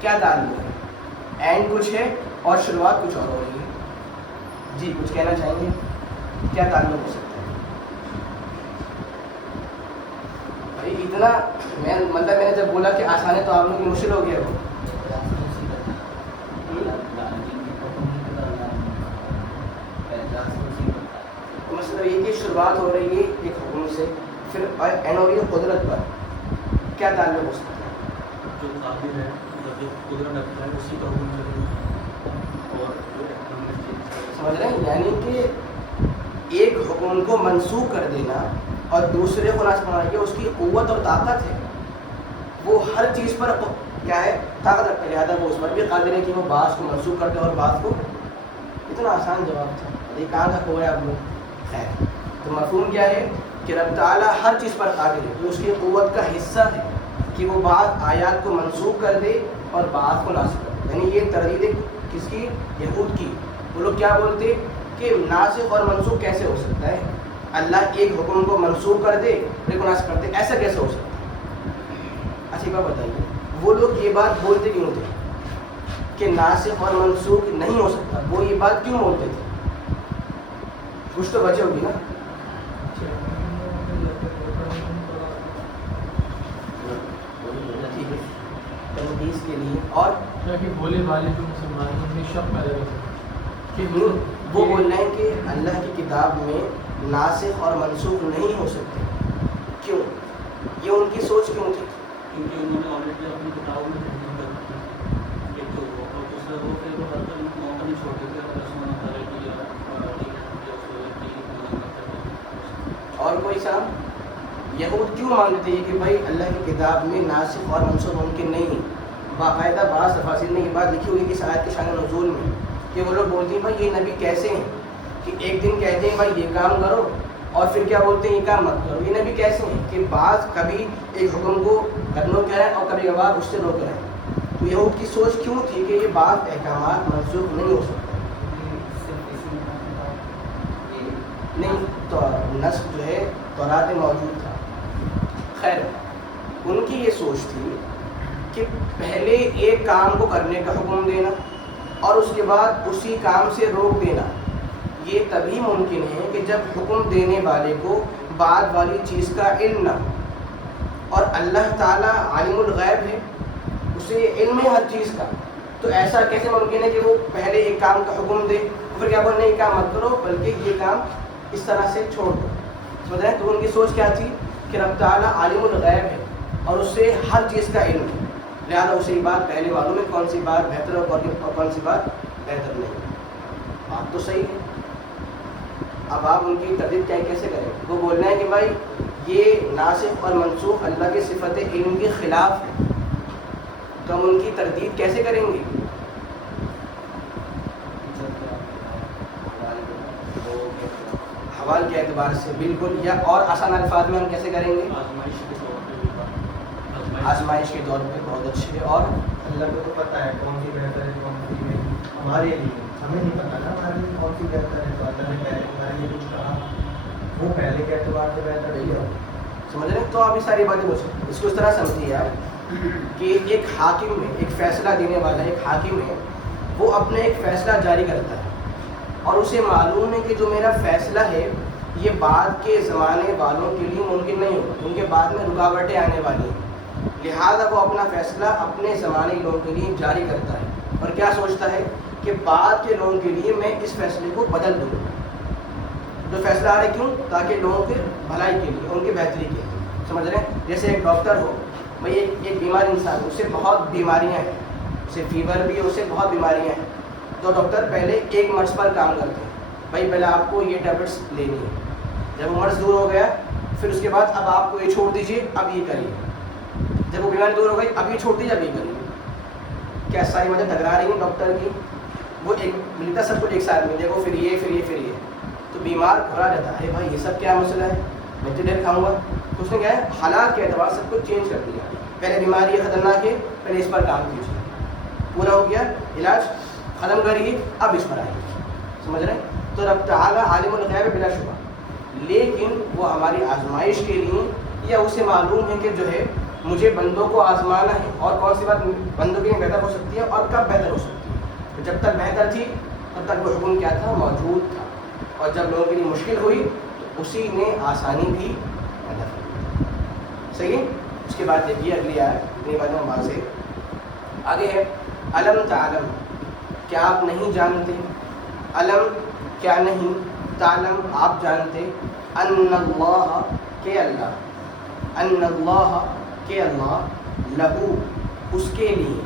کیا تعلق ہے؟ اینڈ کچھ ہے اور شروعات کچھ اور ہو رہی ہے. جی کچھ کہنا چاہیں گے؟ کیا تعلق ہو سکتا ہے بھائی؟ اتنا میں نے جب بولا کہ آسان ہے تو آپ لوگوں کی مشکل ہو گیا. وہ مطلب یہ کہ شروعات ہو رہی ہے ایک حکم سے، پھر اینڈ ہو رہی ہے قدرت پر. کیا تعلق ہو سکتا ہے؟ جو قادر ہے، جو قدرت رکھتا ہے اسی کا حکم چلے گا. اور جو سمجھ رہے ہیں؟ یعنی کہ ایک حکم کو منسوخ کر دینا اور دوسرے کو ناسخ بنانا، یہ اس کی قوت اور طاقت ہے. وہ ہر چیز پر کیا ہے؟ طاقت رکھتا ہے، لہٰذا وہ اس پر بھی قادر ہے کہ وہ بعض کو منسوخ کر دے اور بعض کو. اتنا آسان جواب تھا، یہ کہاں تک ہوا ہے آپ لوگ؟ خیر، تو مفہوم کیا ہے کہ رب تعالیٰ ہر چیز پر قادر ہے، جو اس کی قوت کا حصہ ہے کہ وہ بعض آیات کو منسوخ کر دے اور بعض کو ناسخ کر دے. یعنی یہ تردید کس کی؟ یہود کی. وہ لوگ کیا بولتے کہ ناسخ اور منسوخ کیسے ہو سکتا ہے؟ اللہ ایک حکم کو منسوخ کر دے ایک کو ناسخ کر دے, ایسا کیسے ہو سکتا ہے؟ اچھی بات بتائیے, وہ لوگ یہ بات بولتے کیوں تھے کہ ناسخ اور منسوخ نہیں ہو سکتا؟ وہ یہ بات کیوں بولتے تھے؟ کچھ تو وجہ ہوگی نا. ٹھیک ہے, تنقید کے لیے. اور کہ بولے والے جو مسلمان ہیں انہیں شک پیدا کر سکتے کہ وہ بول رہے ہیں کہ اللہ کی کتاب میں ناسخ اور منسوخ نہیں ہو سکتے. کیوں؟ یہ ان کی سوچ کیوں تھی؟ کیونکہ انہوں نے آلریڈی اپنی کتابوں میں تحقیق کر رکھی ہے. ایک تو وہ, اور دوسرا وہ پھر وہ ہر طرح موقع نہیں چھوڑتے تھے اور رسول تعالیٰ کی اور کوئی صاحب یہود کیوں مانتے ہیں کہ بھائی اللہ کی کتاب میں ناسخ اور منسوخ ممکن نہیں ہے؟ باقاعدہ بعض تفاسیر میں یہ بات لکھی ہوئی ہے اس آیت کے شان نزول میں کہ وہ لوگ بولتے ہیں بھائی یہ نبی کیسے ہیں کہ ایک دن کہتے ہیں بھائی یہ کام کرو اور پھر کیا بولتے ہیں یہ کام مت کرو. یہ نبی کیسے ہیں کہ بعض کبھی ایک حکم کو کرنے کہہ رہے ہیں اور کبھی کبھار اس سے روک رہے ہیں. تو یہود کی سوچ کیوں تھی کہ یہ بعض احکامات منسوخ نہیں ہو سکتے؟ نہیں تو نسخ جو ہے تورات میں موجود تھا. خیر, ان کی یہ سوچ تھی کہ پہلے ایک کام کو کرنے کا حکم دینا اور اس کے بعد اسی کام سے روک دینا, یہ تبھی ممکن ہے کہ جب حکم دینے والے کو بعد والی چیز کا علم نہ ہو. اور اللہ تعالیٰ عالم الغیب ہے, اسے علم ہے ہر چیز کا. تو ایسا کیسے ممکن ہے کہ وہ پہلے ایک کام کا حکم دے اور پھر کیا بولے یہ کام مت کرو بلکہ یہ کام اس طرح سے چھوڑ دو؟ سمجھ رہے ہیں؟ تو ان کی سوچ کیا تھی کہ رب تعالیٰ عالم الغیب ہے اور اس سے ہر چیز کا علم ہے, لہٰذا اسے یہ بات پہلے معلوم ہے کون سی بات بہتر ہے اور کون سی بات بہتر نہیں. بات تو صحیح ہے. اب آپ ان کی تردید کیسے کریں؟ وہ بول رہے ہیں کہ بھائی یہ ناسخ اور منسوخ اللہ کی صفت علم کے خلاف ہے, تو ہم ان کی تردید کیسے کریں گے؟ حوال کے اعتبار سے بالکل, یا اور آسان الفاظ میں ہم کیسے کریں گے؟ آزمائش کے طور پہ بھی بات, آزمائش کے دور پہ. بہت اچھے. اور اللہ کو تو پتہ ہے کون سی بہتر ہے کون سی نہیں. ہمارے لیے ہمیں نہیں پتہ نا ہمارے لیے کون سی بہتر ہے. تو اللہ نے پہلے ہمارے لیے کچھ کہا, وہ پہلے کے اعتبار سے بہتر ہے. سمجھ رہے ہیں؟ تو آپ یہ ساری باتیں پوچھ سکتے. اس کو اس طرح سمجھیے آپ کہ ایک حاکم ہے, ایک فیصلہ دینے والا ایک حاکم ہے, وہ اپنا ایک فیصلہ جاری کرتا ہے اور اسے معلوم ہے کہ جو میرا فیصلہ ہے یہ بعد کے زمانے والوں کے لیے ممکن نہیں ہوگا, ان کے بعد میں رکاوٹیں آنے والی ہیں. لہٰذا وہ اپنا فیصلہ اپنے زمانے لوگوں کے لیے جاری کرتا ہے اور کیا سوچتا ہے کہ بعد کے لوگوں کے لیے میں اس فیصلے کو بدل دوں. جو فیصلہ آ رہا ہے کیوں؟ تاکہ لوگوں کے بھلائی کے لیے, ان کی بہتری کے لیے. سمجھ رہے ہیں؟ جیسے ایک ڈاکٹر ہو, بھائی ایک بیمار انسان, اس سے بہت بیماریاں ہیں, اسے فیور بھی ہے, اس سے بہت بیماریاں ہیں. تو ڈاکٹر پہلے ایک مرض پر کام کرتے ہیں, بھائی پہلے آپ کو یہ ٹیبلٹس لینی ہے, جب وہ مرض دور ہو گیا پھر اس کے بعد اب آپ کو یہ چھوڑ دیجیے, اب یہ کریے. جب وہ بیماری دور ہو گئی اب یہ چھوڑ دیجیے, اب یہ کریے. کیا ساری وجہ ٹکرا رہی ہیں ڈاکٹر کی؟ وہ ایک ملتا سب کچھ ایک ساتھ میں, دیکھو پھر یہ پھر یہ پھر یہ. تو بیمار گھبرا جاتا ہے, بھائی یہ سب کیا مسئلہ ہے, میں تو ڈیر کھاؤں گا. تو اس نے کیا ہے حالات کے اعتبار سب کچھ چینج کر دیا. پہلے بیماری ہے خطرناک ہے, پہلے اس پر کام کیجیے, پورا ہو گیا علاج ختم کریے, اب اس پر آئیے. سمجھ رہے ہیں؟ تو رب تعالیٰ عالم الغیب بلا شبہ, لیکن وہ ہماری آزمائش کے لیے, یا اسے معلوم ہے کہ جو ہے مجھے بندوں کو آزمانا ہے اور کون سی بات بندوں کے لیے بہتر ہو سکتی ہے اور کب بہتر ہو سکتی ہے. تو جب تک بہتر تھی تب تک وہ حکم کیا تھا, موجود تھا, اور جب لوگوں کے لیے مشکل ہوئی تو اسی نے آسانی بھی پیدا کی. صحیح ہے؟ اس کے بعد دیکھیے اگلی آیت, اتنی باتیں وہاں سے آگے ہے. علم تعلم, کیا آپ نہیں جانتے, علم کیا نہیں, تعلم آپ جانتے, ان اللہ کہ اللہ, ان اللہ کہ اللہ, لہو اس کے لیے,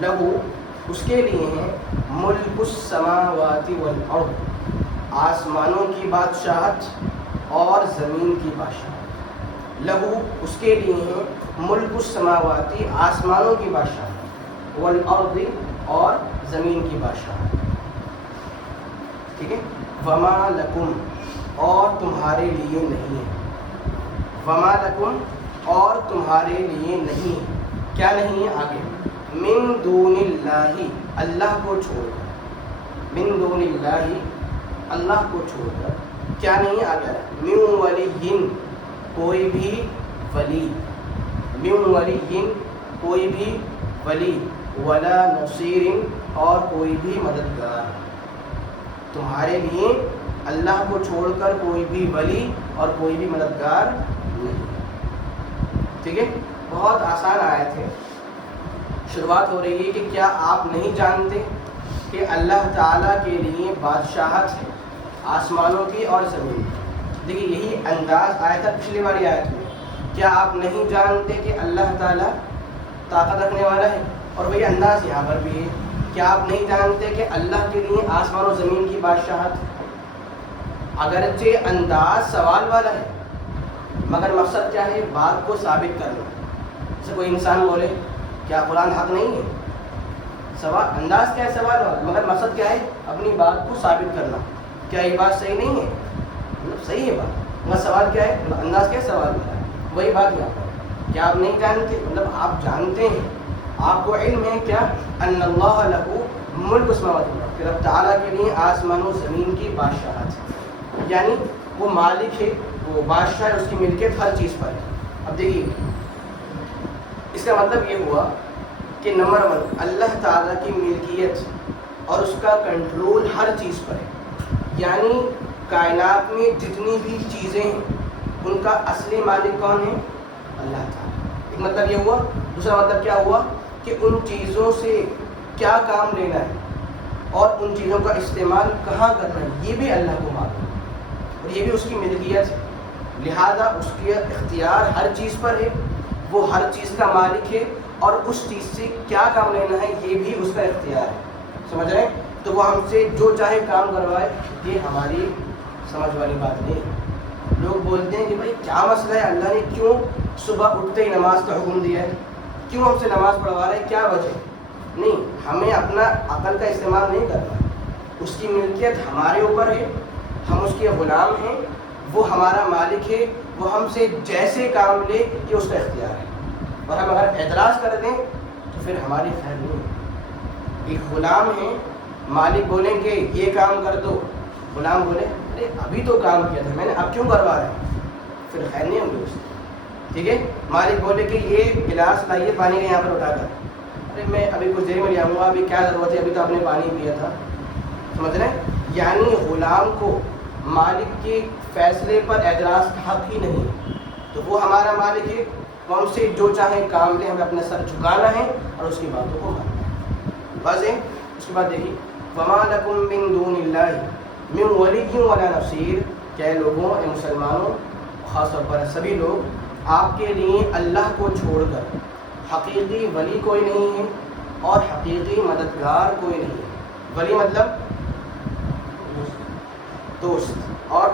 لہو اس کے لیے ہے, ملک السماوات والارض آسمانوں کی بادشاہت اور زمین کی بادشاہت. لہو اس کے لیے ہے, ملک السماوات آسمانوں کی بادشاہت, والارض اور زمین کی بادشاہت. ٹھیک ہے. وما لکم اور تمہارے لیے نہیں ہے, وما لکم اور تمہارے لیے نہیں ہے. کیا نہیں ہے؟ آگے من دون اللہ اللہ کو چھوڑ کر, من دون اللہ اللہ کو چھوڑ کر کیا نہیں ہے آگے من ولی کوئی بھی ولی, من ولی کوئی بھی ولی, ولا نصیر اور کوئی بھی مددگار. تمہارے لیے اللہ کو چھوڑ کر کوئی بھی ولی اور کوئی بھی مددگار نہیں. ٹھیک ہے, بہت آسان آیت ہے. شروعات ہو رہی ہے کہ کیا آپ نہیں جانتے کہ اللہ تعالیٰ کے لیے بادشاہت ہے آسمانوں کی اور زمین کی. دیکھیے یہی انداز آیا تھا پچھلی والی آیت میں, کیا آپ نہیں جانتے کہ اللہ تعالیٰ طاقت رکھنے والا ہے, اور وہی انداز یہاں پر بھی ہے. کیا آپ نہیں جانتے کہ اللہ کے لیے آسمان و زمین کی بادشاہت ہے. اگرچہ انداز سوال والا ہے مگر مقصد کیا ہے, بات کو ثابت کرنا. جیسے کوئی انسان بولے کیا قرآن حق نہیں ہے, سوال انداز کیا ہے سوال والا, مگر مقصد کیا ہے اپنی بات کو ثابت کرنا. کیا یہ بات صحیح نہیں ہے, مطلب صحیح ہے بات, مگر سوال کیا ہے, انداز کیا ہے سوال والا ہے. وہی بات یہاں پر, کیا آپ نہیں جانتے مطلب آپ جانتے ہیں, آپ کو علم ہے کیا, ان اللہ لہ ملک السماوات والارض, کہ رب تعالیٰ کے لیے آسمان و زمین کی بادشاہت ہے, یعنی وہ مالک ہے, وہ بادشاہ ہے, اس کی ملکیت ہر چیز پر ہے. اب دیکھیے اس کا مطلب یہ ہوا کہ نمبر 1 اللہ تعالیٰ کی ملکیت اور اس کا کنٹرول ہر چیز پر ہے, یعنی کائنات میں جتنی بھی چیزیں ہیں ان کا اصلی مالک کون ہے, اللہ تعالیٰ. ایک مطلب یہ ہوا. دوسرا مطلب کیا ہوا کہ ان چیزوں سے کیا کام لینا ہے اور ان چیزوں کا استعمال کہاں کرنا ہے یہ بھی اللہ کو معلوم ہے, اور یہ بھی اس کی ملکیت ہے. لہذا اس کے اختیار ہر چیز پر ہے, وہ ہر چیز کا مالک ہے, اور اس چیز سے کیا کام لینا ہے یہ بھی اس کا اختیار ہے. سمجھ رہے ہیں, تو وہ ہم سے جو چاہے کام کروائے, یہ ہماری سمجھ والی بات نہیں ہے. لوگ بولتے ہیں کہ بھائی کیا مسئلہ ہے, اللہ نے کیوں صبح اٹھتے ہی نماز کا حکم دیا ہے, کیوں ہم سے نماز پڑھوا رہے ہیں, کیا وجہ. نہیں, ہمیں اپنا عقل کا استعمال نہیں کرنا, اس کی ملکیت ہمارے اوپر ہے, ہم اس کے غلام ہیں, وہ ہمارا مالک ہے, وہ ہم سے جیسے کام لے یہ اس کا اختیار ہے. اور ہم اگر اعتراض کر دیں تو پھر ہماری خیر نہیں ہے. ایک غلام ہے, مالک بولیں کہ یہ کام کر دو, غلام بولے ارے ابھی تو کام کیا تھا میں نے, اب کیوں کروا رہے ہیں, پھر خیر نہیں ہوگی اس سے. ٹھیک ہے, مالک بولے کہ یہ گلاس لائیے پانی کا یہاں پر اٹھا کر, ارے میں ابھی کچھ دیر میں لے آؤں گا, ابھی کیا ضرورت ہے, ابھی تو آپ نے پانی پیا تھا. سمجھ رہے ہیں, یعنی غلام کو مالک کے فیصلے پر اعتراض کا حق ہی نہیں ہے. تو وہ ہمارا مالک ہے, وہ ہم سے جو چاہے کام لے, ہمیں اپنا سر جھکانا ہے اور اس کی باتوں کو ماننا ہے. واضح. اس کے بعد دیکھیے وما لکم من دون اللہ من ولی ولا نصیر, کیا لوگوں اے مسلمانوں, خاص طور پر سبھی لوگ, آپ کے لیے اللہ کو چھوڑ کر حقیقی ولی کوئی نہیں ہے اور حقیقی مددگار کوئی نہیں ہے. ولی مطلب دوست اور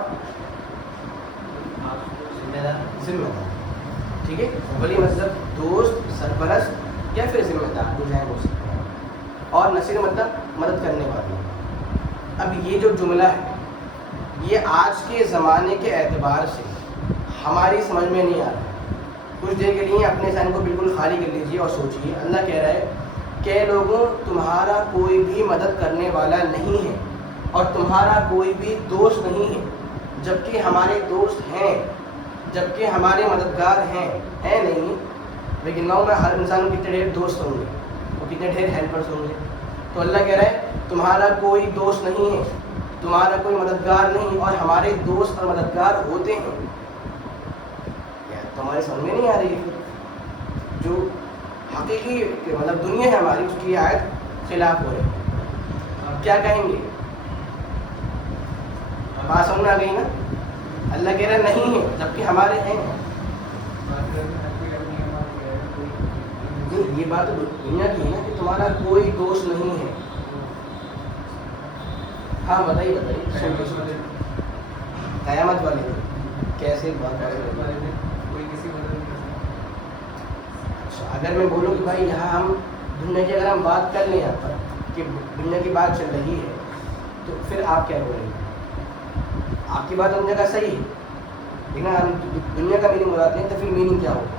ذمہ دار. ٹھیک ہے, ولی مطلب دوست, سرپرست یا پھر ذمہ دار, جو جائے ہو سکتا ہے. اور نصیر مطلب مدد کرنے والا. اب یہ جو جملہ ہے یہ آج کے زمانے کے اعتبار سے ہماری سمجھ میں نہیں آ رہا ہے. کچھ دیر کے لیے اپنے ذہن کو بالکل خالی کر لیجیے اور سوچیے. اللہ کہہ رہا ہے کہ لوگوں تمہارا کوئی بھی مدد کرنے والا نہیں ہے اور تمہارا کوئی بھی دوست نہیں ہے, جبکہ ہمارے دوست ہیں, جبکہ ہمارے مددگار ہیں نہیں. لیکن نو میں ہر انسان کے کتنے ڈھیر دوست ہوں گے, اور کتنے ڈھیر ہیلپرس ہوں گے. تو اللہ کہہ رہا ہے تمہارا کوئی دوست نہیں ہے, تمہارا کوئی مددگار نہیں, اور ہمارے دوست اور مددگار ہوتے ہیں. ہمارے سمجھ میں نہیں آ رہی ہے. جو حقیقی مطلب دنیا ہے ہماری, اس کی آیت خلاف ہو رہی ہے. کیا کہیں گے, بات سمجھ میں آ گئی نا. اللہ کہہ رہا نہیں ہے جبکہ ہمارے ہیں. یہ بات تو دنیا کی ہے نا کہ تمہارا کوئی دوست نہیں ہے. ہاں بتائیے قیامت والے کیسے بات اگر میں بولوں کہ بھائی یہاں ہم دنیا کی اگر ہم بات کر لیں یہاں پر کہ دنیا کی بات چل رہی ہے, تو پھر آپ کیا بولیں گے. آپ کی بات دنیا کا صحیح ہے, لیکن ہم دنیا کا میننگ بتاتے ہیں تو پھر میننگ کیا ہوگا.